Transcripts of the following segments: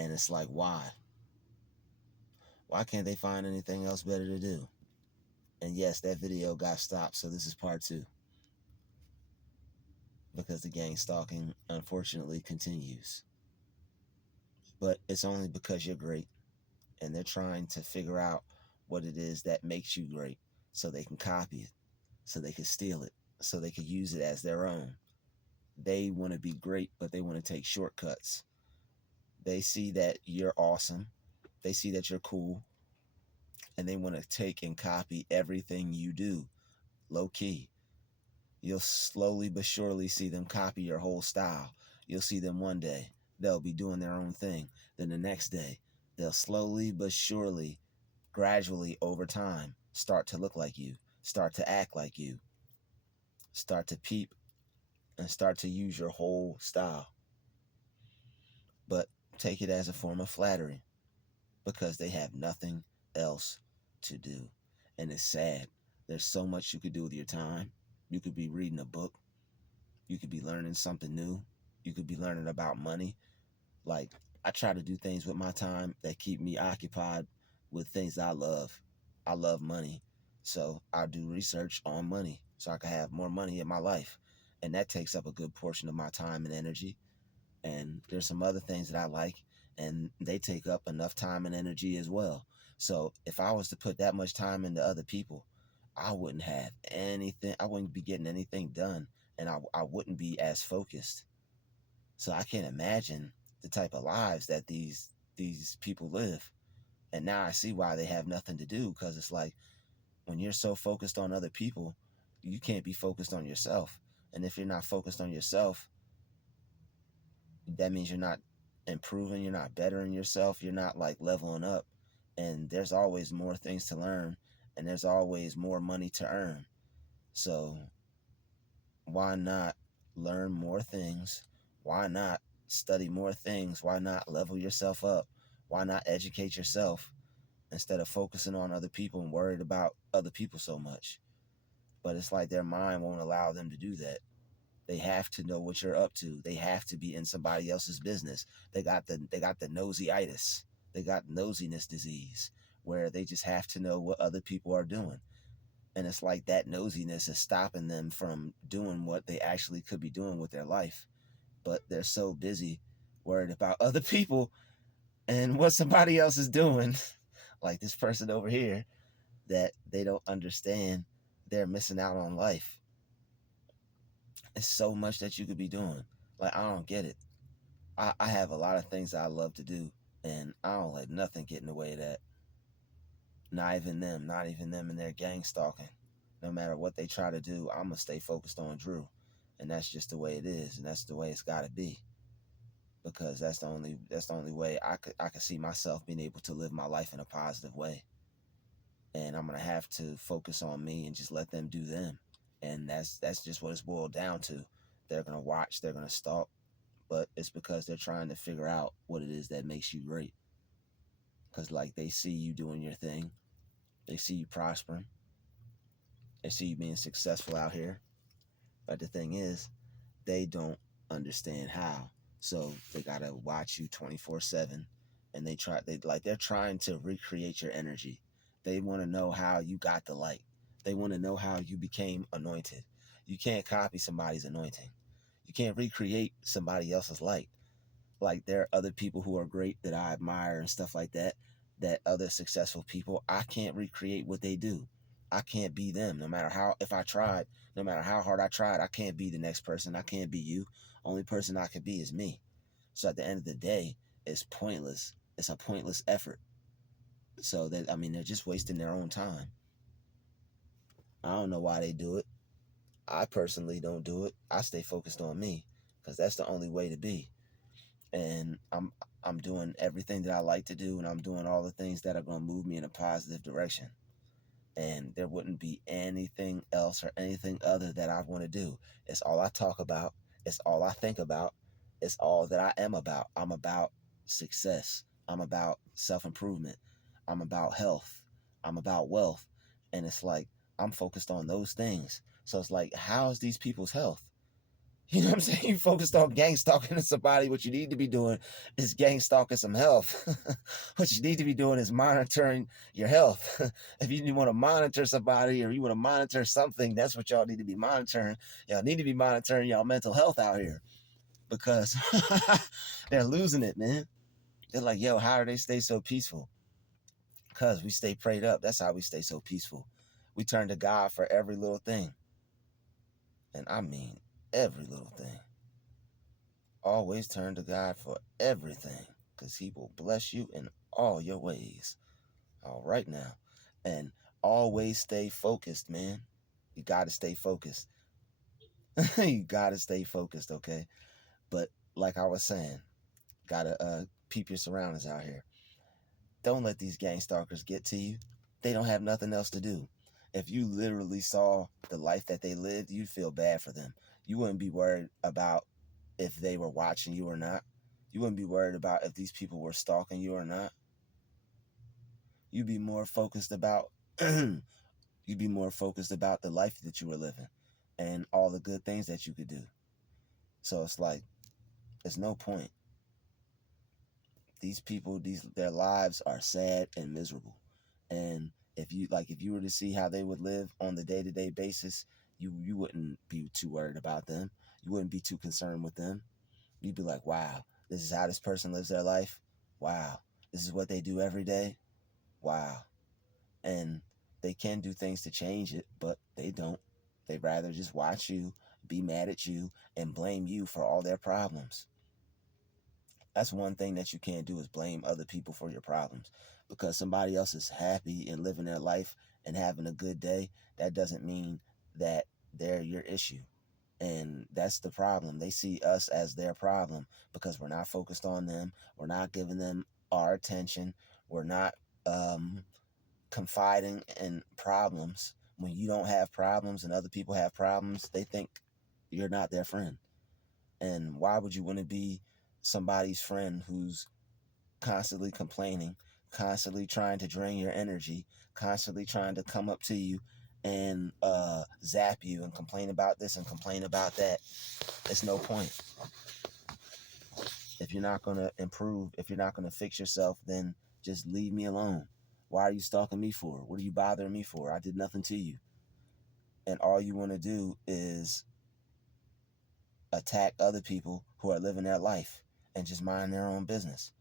And it's like, why? Why can't they find anything else better to do? And yes, that video got stopped, so this is part 2. Because the gang stalking, unfortunately, continues. But it's only because you're great. And they're trying to figure out what it is that makes you great so they can copy it, so they can steal it, so they can use it as their own. They want to be great, but they want to take shortcuts. They see that you're awesome. They see that you're cool. And they want to take and copy everything you do, low key. You'll slowly but surely see them copy your whole style. You'll see them one day, they'll be doing their own thing. Then the next day, they'll slowly but surely, gradually over time, start to look like you, start to act like you, start to peep, and start to use your whole style. But take it as a form of flattery because they have nothing else to do. And it's sad. There's so much you could do with your time. You could be reading a book. You could be learning something new. You could be learning about money. Like, I try to do things with my time that keep me occupied with things I love. I love money. So I do research on money so I can have more money in my life. And that takes up a good portion of my time and energy. And there's some other things that I like, and they take up enough time and energy as well. So if I was to put that much time into other people, I wouldn't have anything. I wouldn't be getting anything done, and I wouldn't be as focused. So I can't imagine the type of lives that these people live. And now I see why they have nothing to do, because it's like when you're so focused on other people, you can't be focused on yourself. And if you're not focused on yourself, that means you're not improving, you're not bettering yourself, you're not like leveling up. And there's always more things to learn, and there's always more money to earn. So why not learn more things? Why not study more things? Why not level yourself up? Why not educate yourself instead of focusing on other people and worried about other people so much? But it's like their mind won't allow them to do that. They have to know what you're up to. They have to be in somebody else's business. They got the nosyitis. They got nosiness disease, where they just have to know what other people are doing. And it's like that nosiness is stopping them from doing what they actually could be doing with their life. But they're so busy worried about other people and what somebody else is doing, like this person over here, that they don't understand they're missing out on life. It's so much that you could be doing. Like, I don't get it. I have a lot of things I love to do, and I don't let nothing get in the way of that. Not even them and their gang stalking. No matter what they try to do, I'm gonna stay focused on Druuill, and that's just the way it is, and that's the way it's got to be. Because that's the only way I could see myself being able to live my life in a positive way. And I'm gonna have to focus on me and just let them do them. And that's just what it's boiled down to. They're gonna watch, they're gonna stalk, but it's because they're trying to figure out what it is that makes you great. Because like they see you doing your thing, they see you prospering, they see you being successful out here. But the thing is, they don't understand how. So they gotta watch you 24/7, and they're trying to recreate your energy. They want to know how you got the light. They want to know how you became anointed. You can't copy somebody's anointing. You can't recreate somebody else's light. Like, there are other people who are great that I admire and stuff like that, that other successful people, I can't recreate what they do. I can't be them. No matter how, if I tried, no matter how hard I tried, I can't be the next person. I can't be you. Only person I can be is me. So at the end of the day, it's pointless. It's a pointless effort. So that, I mean, they're just wasting their own time. I don't know why they do it. I personally don't do it. I stay focused on me, because that's the only way to be. And I'm doing everything that I like to do, and I'm doing all the things that are going to move me in a positive direction. And there wouldn't be anything else or anything other that I want to do. It's all I talk about. It's all I think about. It's all that I am about. I'm about success. I'm about self-improvement. I'm about health. I'm about wealth. And it's like I'm focused on those things. So it's like, how's these people's health? You know what I'm saying? You focused on gang stalking somebody. What you need to be doing is gang stalking some health. What you need to be doing is monitoring your health. If you want to monitor somebody or you want to monitor something, that's what y'all need to be monitoring. Y'all need to be monitoring y'all mental health out here because they're losing it, man. They're like, yo, how do they stay so peaceful? Because we stay prayed up. That's how we stay so peaceful. We turn to God for every little thing. And I mean every little thing. Always turn to God for everything because He will bless you in all your ways. All right now. And always stay focused, man. You got to stay focused. You got to stay focused, okay? But like I was saying, got to peep your surroundings out here. Don't let these gang stalkers get to you. They don't have nothing else to do. If you literally saw the life that they lived, you'd feel bad for them. You wouldn't be worried about if they were watching you or not. You wouldn't be worried about if these people were stalking you or not. You'd be more focused about you'd be more focused about the life that you were living and all the good things that you could do. So it's like there's no point. These people, their lives are sad and miserable. And if you were to see how they would live on the day-to-day basis, you wouldn't be too worried about them. You wouldn't be too concerned with them. You'd be like, wow, this is how this person lives their life. Wow, this is what they do every day. Wow. And they can do things to change it, but they don't. They'd rather just watch you, be mad at you, and blame you for all their problems. That's one thing that you can't do is blame other people for your problems. Because somebody else is happy and living their life and having a good day, that doesn't mean that they're your issue. And that's the problem. They see us as their problem because we're not focused on them. We're not giving them our attention. We're not confiding in problems. When you don't have problems and other people have problems, they think you're not their friend. And why would you want to be somebody's friend who's constantly complaining, constantly trying to drain your energy, constantly trying to come up to you and zap you and complain about this and complain about that? It's no point. If you're not going to improve, if you're not going to fix yourself, then just leave me alone. Why are you stalking me for? What are you bothering me for? I did nothing to you. And all you want to do is attack other people who are living their life and just mind their own business.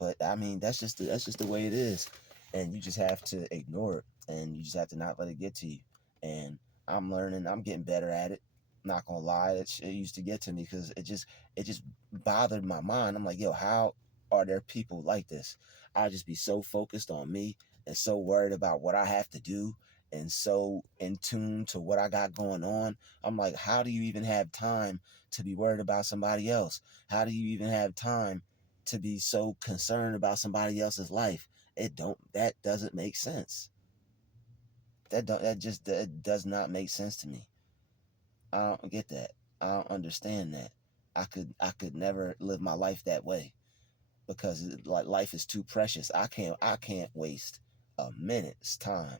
But I mean, that's just the way it is, and you just have to ignore it, and you just have to not let it get to you. And I'm learning, I'm getting better at it. Not gonna lie, it used to get to me because it just bothered my mind. I'm like, yo, how are there people like this? I just be so focused on me and so worried about what I have to do and so in tune to what I got going on. I'm like, how do you even have time to be worried about somebody else? How do you even have time to be so concerned about somebody else's life? That doesn't make sense. That does not make sense to me. I don't get that. I don't understand that. I could never live my life that way because like life is too precious. I can't waste a minute's time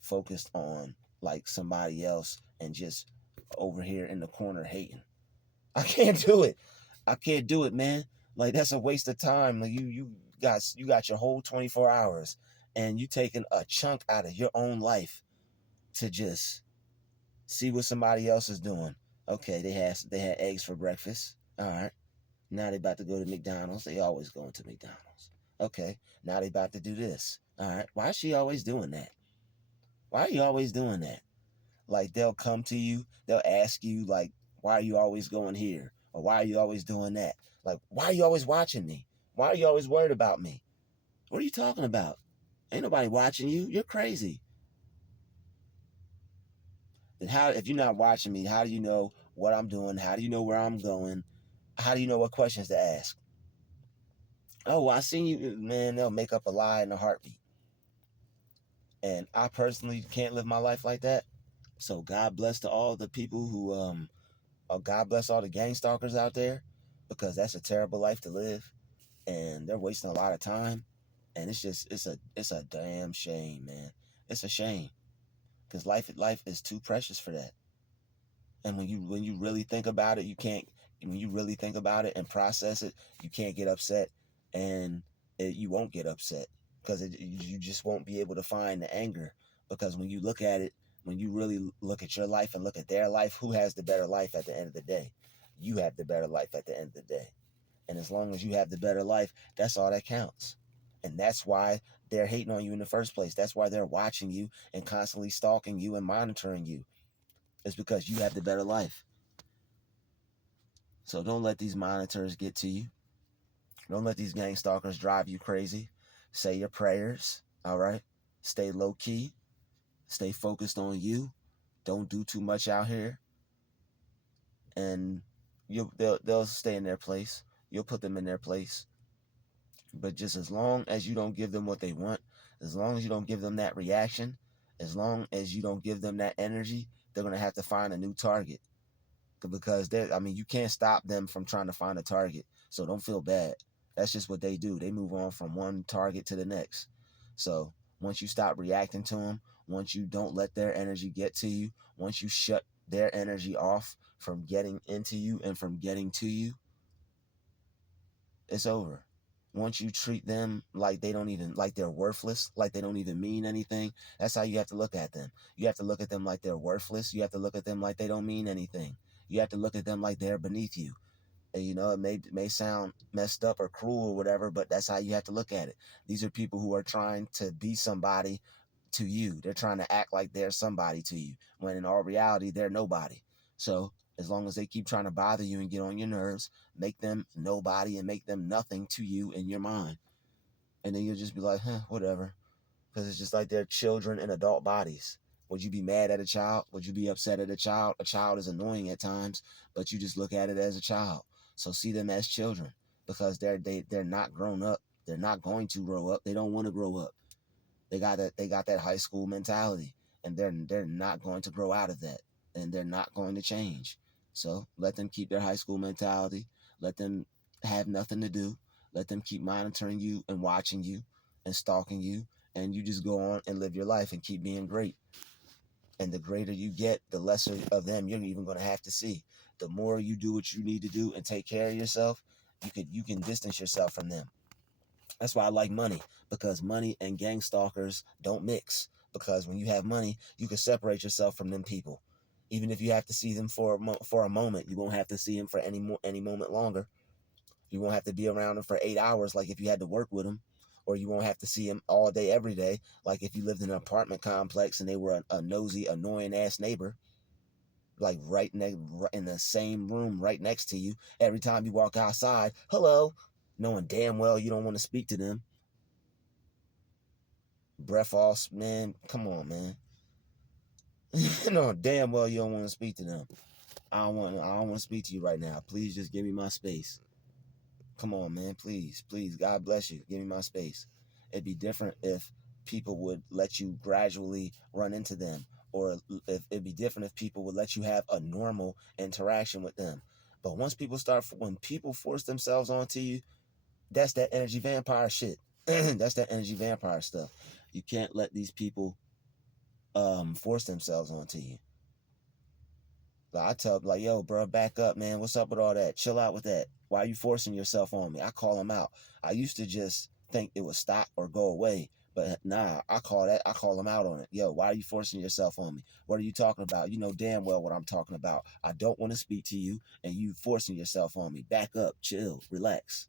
focused on like somebody else and just over here in the corner hating. I can't do it. I can't do it, man. Like that's a waste of time. Like you got your whole 24 hours and you taking a chunk out of your own life to just see what somebody else is doing. Okay, they had eggs for breakfast. All right. Now they about to go to McDonald's. They always going to McDonald's. Okay. Now they about to do this. All right. Why is she always doing that? Why are you always doing that? Like they'll come to you, they'll ask you like, why are you always going here? Or why are you always doing that? Like, why are you always watching me? Why are you always worried about me? What are you talking about? Ain't nobody watching you. You're crazy. Then how if you're not watching me, how do you know what I'm doing? How do you know where I'm going? How do you know what questions to ask? Oh, well, I seen you, man. They'll make up a lie in a heartbeat. And I personally can't live my life like that. So God bless to all the people who God bless all the gang stalkers out there because that's a terrible life to live and they're wasting a lot of time. And it's a damn shame, man. It's a shame because life is too precious for that. And when you really think about it, you can't. When you really think about it and process it, you can't get upset, and you won't get upset because you just won't be able to find the anger. Because when you look at it, when you really look at your life and look at their life, who has the better life at the end of the day? You have the better life at the end of the day. And as long as you have the better life, that's all that counts. And that's why they're hating on you in the first place. That's why they're watching you and constantly stalking you and monitoring you. It's because you have the better life. So don't let these monitors get to you. Don't let these gang stalkers drive you crazy. Say your prayers, all right? Stay low key. Stay focused on you. Don't do too much out here. And they'll stay in their place. You'll put them in their place. But just as long as you don't give them what they want, as long as you don't give them that reaction, as long as you don't give them that energy, they're going to have to find a new target. Because you can't stop them from trying to find a target. So don't feel bad. That's just what they do. They move on from one target to the next. So once you stop reacting to them, once you don't let their energy get to you, once you shut their energy off from getting into you and from getting to you, it's over. Once you treat them like they're worthless, like they don't even mean anything, that's how you have to look at them. You have to look at them like they're worthless. You have to look at them like they don't mean anything. You have to look at them like they're beneath you. And it may sound messed up or cruel or whatever, but that's how you have to look at it. These are people who are trying to be somebody to you. They're trying to act like they're somebody to you, when in all reality, they're nobody. So as long as they keep trying to bother you and get on your nerves, make them nobody and make them nothing to you in your mind. And then you'll just be like, whatever. Because it's just like they're children in adult bodies. Would you be mad at a child? Would you be upset at a child? A child is annoying at times, but you just look at it as a child. So see them as children, because they're not grown up. They're not going to grow up. They don't want to grow up. They got that high school mentality, and they're not going to grow out of that, and they're not going to change. So let them keep their high school mentality. Let them have nothing to do. Let them keep monitoring you and watching you and stalking you, and you just go on and live your life and keep being great. And the greater you get, the lesser of them you're even going to have to see. The more you do what you need to do and take care of yourself, you can distance yourself from them. That's why I like money, because money and gang stalkers don't mix. Because when you have money, you can separate yourself from them people. Even if you have to see them for a moment, you won't have to see them for any moment longer. You won't have to be around them for 8 hours, like if you had to work with them. Or you won't have to see them all day, every day, like if you lived in an apartment complex and they were a nosy, annoying ass neighbor, like in the same room right next to you. Every time you walk outside, hello, knowing damn well you don't want to speak to them. Breath off, man. Come on, man. No, damn well you don't want to speak to them. I don't want to speak to you right now. Please just give me my space. Come on, man. Please, please. God bless you. Give me my space. It'd be different if people would let you gradually run into them, or if it'd be different if people would let you have a normal interaction with them. But when people force themselves onto you, that's that energy vampire shit. That's that energy vampire stuff. You can't let these people force themselves onto you. Like I tell them, like, yo, bro, back up, man. What's up with all that? Chill out with that. Why are you forcing yourself on me? I call them out. I used to just think it would stop or go away. But nah, I call them out on it. Yo, why are you forcing yourself on me? What are you talking about? You know damn well what I'm talking about. I don't want to speak to you, and you forcing yourself on me. Back up, chill, relax.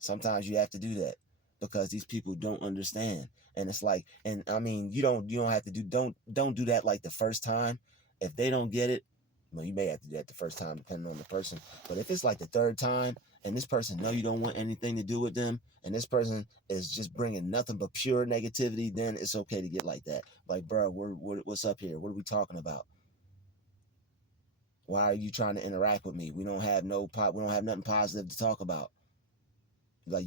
Sometimes you have to do that because these people don't understand. And it's like, and I mean, you don't have to don't do that like the first time. If they don't get it, well, you may have to do that the first time depending on the person. But if it's like the third time and this person know you don't want anything to do with them, and this person is just bringing nothing but pure negativity, then it's okay to get like that. Like, bro, what's up here? What are we talking about? Why are you trying to interact with me? We don't have nothing positive to talk about. Like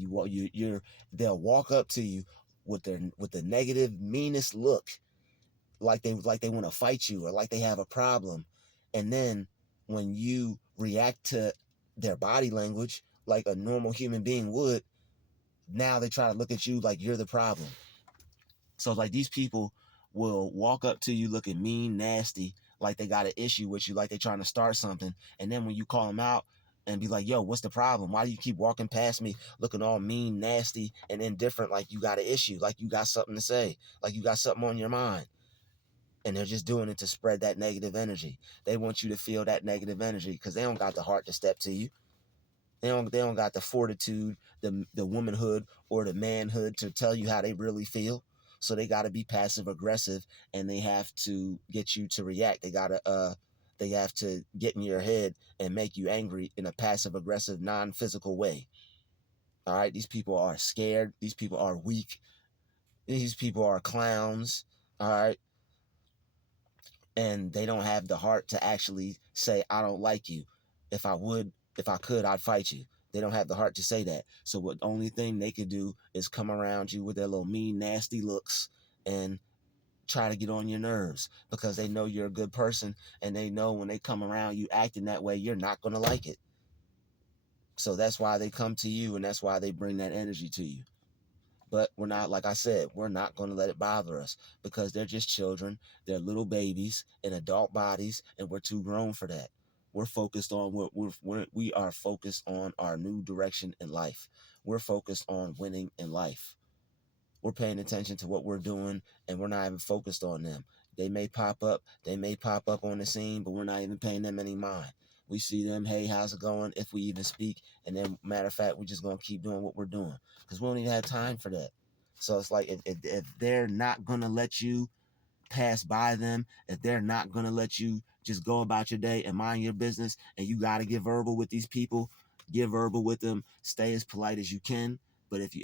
they'll walk up to you with the negative, meanest look, like they want to fight you or like they have a problem, and then when you react to their body language like a normal human being would, now they try to look at you like you're the problem. So like these people will walk up to you looking mean, nasty, like they got an issue with you, like they trying to start something. And then when you call them out and be like, yo, what's the problem? Why do you keep walking past me looking all mean, nasty, and indifferent, like you got an issue, like you got something to say, like you got something on your mind? And they're just doing it to spread that negative energy. They want you to feel that negative energy because they don't got the heart to step to you. They don't got the fortitude, the womanhood or the manhood to tell you how they really feel. So they got to be passive aggressive, and they have to get you to react. They have to get in your head and make you angry in a passive aggressive, non-physical way. All right, these people are scared. These people are weak. These people are clowns. All right, and they don't have the heart to actually say, I don't like you. If I could, I'd fight you. They don't have the heart to say that. So what only thing they could do is come around you with their little mean, nasty looks and try to get on your nerves because they know you're a good person, and they know when they come around you acting that way, you're not going to like it. So that's why they come to you, and that's why they bring that energy to you. But we're not, like I said, we're not going to let it bother us because they're just children. They're little babies in adult bodies, and we're too grown for that. We're focused on we are focused on our new direction in life. We're focused on winning in life. We're paying attention to what we're doing, and we're not even focused on them. They may pop up on the scene, but we're not even paying them any mind. We see them, hey, how's it going? If we even speak, and then matter of fact, we're just gonna keep doing what we're doing because we don't even have time for that. So it's like if they're not gonna let you pass by them, if they're not gonna let you just go about your day and mind your business, and you gotta get verbal with these people, get verbal with them, stay as polite as you can. But if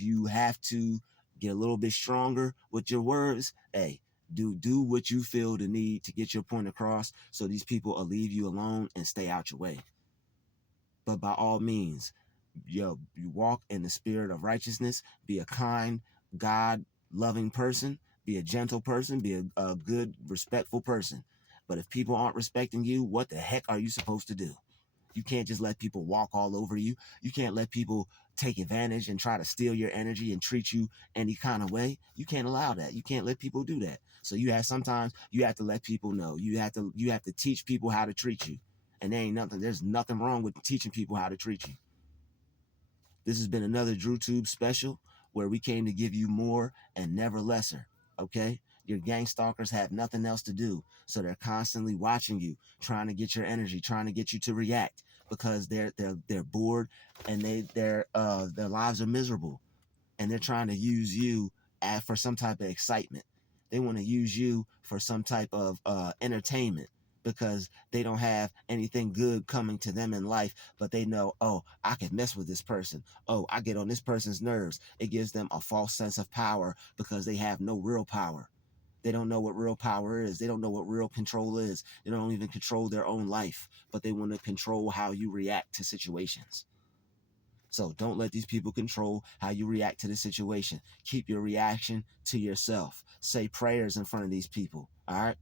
you have to get a little bit stronger with your words, hey, do what you feel the need to get your point across, so these people will leave you alone and stay out your way. But by all means, you walk in the spirit of righteousness, be a kind, God loving person, be a gentle person, be a good, respectful person. But if people aren't respecting you, what the heck are you supposed to do? You can't just let people walk all over you. You can't let people take advantage and try to steal your energy and treat you any kind of way. You can't allow that. You can't let people do that. So sometimes you have to let people know. You have to teach people how to treat you. And there's nothing wrong with teaching people how to treat you. This has been another DrewTube special where we came to give you more and never lesser. Okay? Your gang stalkers have nothing else to do. So they're constantly watching you, trying to get your energy, trying to get you to react because they're bored, and their lives are miserable, and they're trying to use you for some type of excitement. They want to use you for some type of entertainment because they don't have anything good coming to them in life, but they know, oh, I can mess with this person. Oh, I get on this person's nerves. It gives them a false sense of power because they have no real power. They don't know what real power is. They don't know what real control is. They don't even control their own life, but they want to control how you react to situations. So don't let these people control how you react to the situation. Keep your reaction to yourself. Say prayers in front of these people. All right?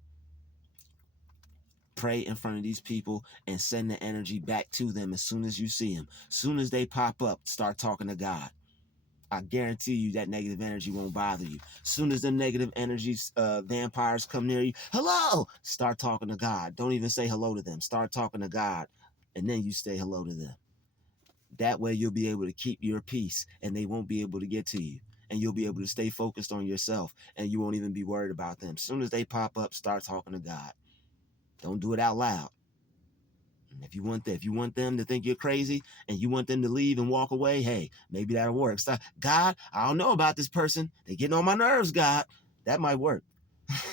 Pray in front of these people and send the energy back to them as soon as you see them. As soon as they pop up, start talking to God. I guarantee you that negative energy won't bother you. As soon as them negative energies, vampires come near you, hello, start talking to God. Don't even say hello to them. Start talking to God, and then you say hello to them. That way you'll be able to keep your peace, and they won't be able to get to you. And you'll be able to stay focused on yourself, and you won't even be worried about them. As soon as they pop up, start talking to God. Don't do it out loud. If you want them to think you're crazy and you want them to leave and walk away, hey, maybe that'll work. Start, God, I don't know about this person. They're getting on my nerves, God. That might work.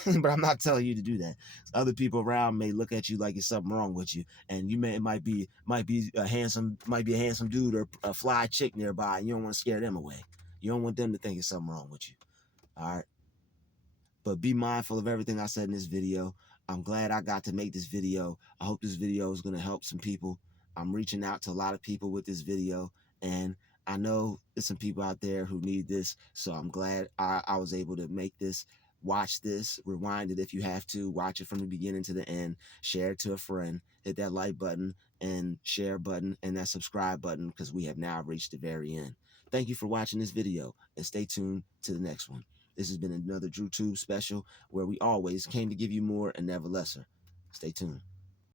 But I'm not telling you to do that. Other people around may look at you like it's something wrong with you, and it might be a handsome dude or a fly chick nearby, and you don't want to scare them away. You don't want them to think it's something wrong with you. All right. But be mindful of everything I said in this video. I'm glad I got to make this video. I hope this video is going to help some people. I'm reaching out to a lot of people with this video, and I know there's some people out there who need this, so I'm glad I was able to make this. Watch this, rewind it if you have to, watch it from the beginning to the end, share it to a friend, hit that like button and share button and that subscribe button, because we have now reached the very end. Thank you for watching this video, and stay tuned to the next one. This has been another DrewTube special where we always came to give you more and never lesser. Stay tuned.